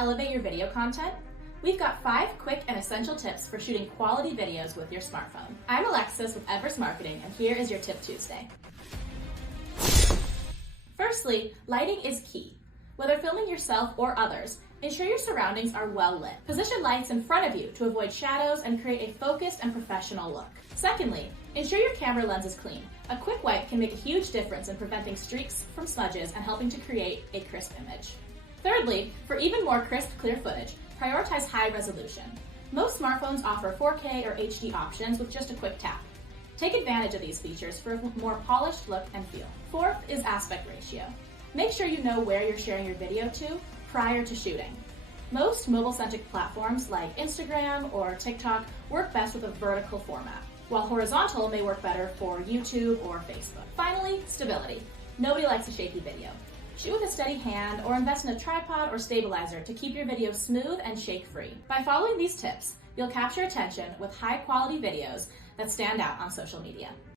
elevate your video content? We've got 5 quick and essential tips for shooting quality videos with your smartphone. I'm Alexis with Everest Marketing, and here is your Tip Tuesday. Firstly, lighting is key. Whether filming yourself or others, ensure your surroundings are well lit. Position lights in front of you to avoid shadows and create a focused and professional look. Secondly, ensure your camera lens is clean. A quick wipe can make a huge difference in preventing streaks from smudges and helping to create a crisp image. Thirdly, for even more crisp, clear footage, prioritize high resolution. Most smartphones offer 4K or HD options with just a quick tap. Take advantage of these features for a more polished look and feel. Fourth is aspect ratio. Make sure you know where you're sharing your video to prior to shooting. Most mobile-centric platforms like Instagram or TikTok work best with a vertical format, while horizontal may work better for YouTube or Facebook. Finally, stability. Nobody likes a shaky video. Shoot with a steady hand or invest in a tripod or stabilizer to keep your video smooth and shake-free. By following these tips, you'll capture attention with high-quality videos that stand out on social media.